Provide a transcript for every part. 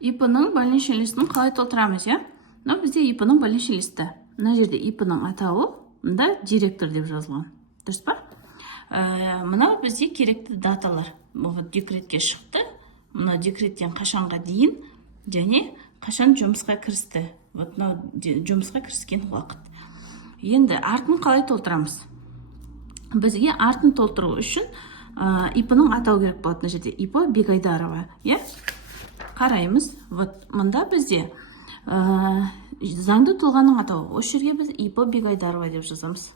ИП-ның больничный листін қалай толтырамыз, иә? Мынау бізде ИП-ның больничный листі. Мына жерде ИП-ның атауы, мында директор деп жазылған. Дұрыс па? Мынау бізде керекті даталар. Декретке шықты. Мына декреттен қашанға дейін және қашан жұмысқа кірісті. Мынау жұмысқа кіріскен уақыт. Енді артын қалай толтырамыз? Бізге артын толтыру үшін ИП-ның атау керек болатын жерде. ИП Бегайдарова. Қараймыз. Мында бізде заңды тұлғаның атауы. Осы жерге біз ИП Бегайдарова деп жазамыз.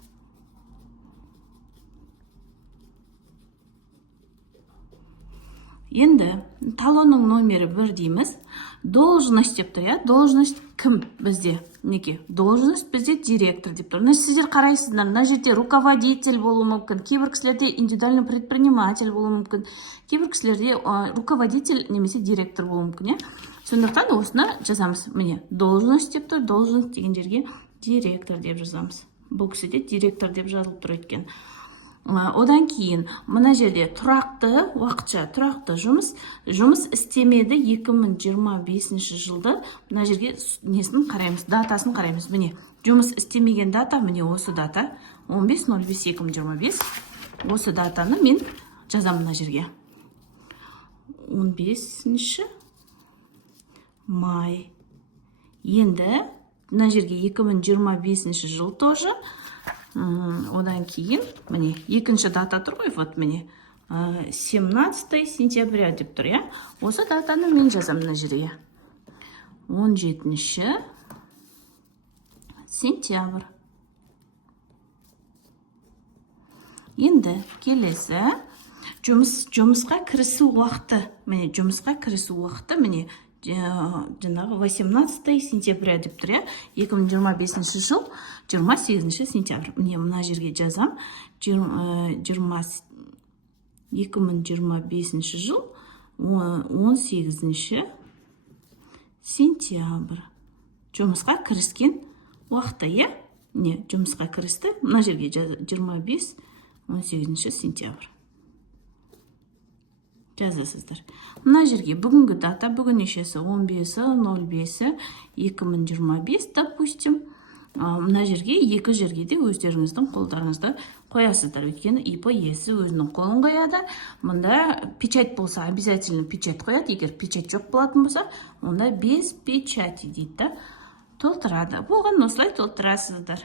Енді талонның номері 1 дейміз. Должность деп тұр, иә? Должность кім бізде? Неге? Должность бізде директор деп тұр. Сіздер қарайсыздар, мына жерде руководитель болуы мүмкін, кейбір кісілерде индивидуальный предприниматель болуы мүмкін, кейбір кісілерде руководитель немесе директор болуы мүмкін, иә? Сондықтан осыны жазамыз. Міне, должность деп тұр, должность деген жерге директор деп жазамыз. Бұл кісіде директор деп жазылып тұр екен. Одан кейін мына жерде тұрақты, уақытша тұрақты жұмыс істемеді 2025 жылды. Мына жерге несін қараймыз, датасын қараймыз. Міне, жұмыс істемеген дата, міне осы дата 15.05.2025. Осы датаны мен жазам мына жерге. 15 май. Енді мына жерге 2025 жыл тоже. Одан кейін, міне, екінші дата тұр ғой, вот міне, 17 сентября деп тұр, иә? Осы датаны мен жазам мына жерге. 17 сентябрь. Енді келесі жұмысқа кірісу уақыты. Міне, жұмысқа кірісу уақыты, міне, жаңағы 18 сентября деп тұр, иә? 2025 жыл 28 сентябрь. Міне, мына жерге жазам. 2025 жыл 18 сентябрь. Жұмысқа кіріскен уақыты, иә? Не, жұмысқа кірісті. Мына жерге 25-18 сентябрь. Жазасыздар. Мына жерге бүгінгі дата, бүгін нешесі 15.05.2025, допустим. Мына жерге екі жерге де өздеріңіздің қолдарыңызды қоясыздар. Өйткені ИП иесі өзінің қолын қояды. Мында печать болса, обязательно печать қояды. Егер печать жоқ болатын болса, онда без печати дейді. Толтырады. Болған осылай толтырасыздар.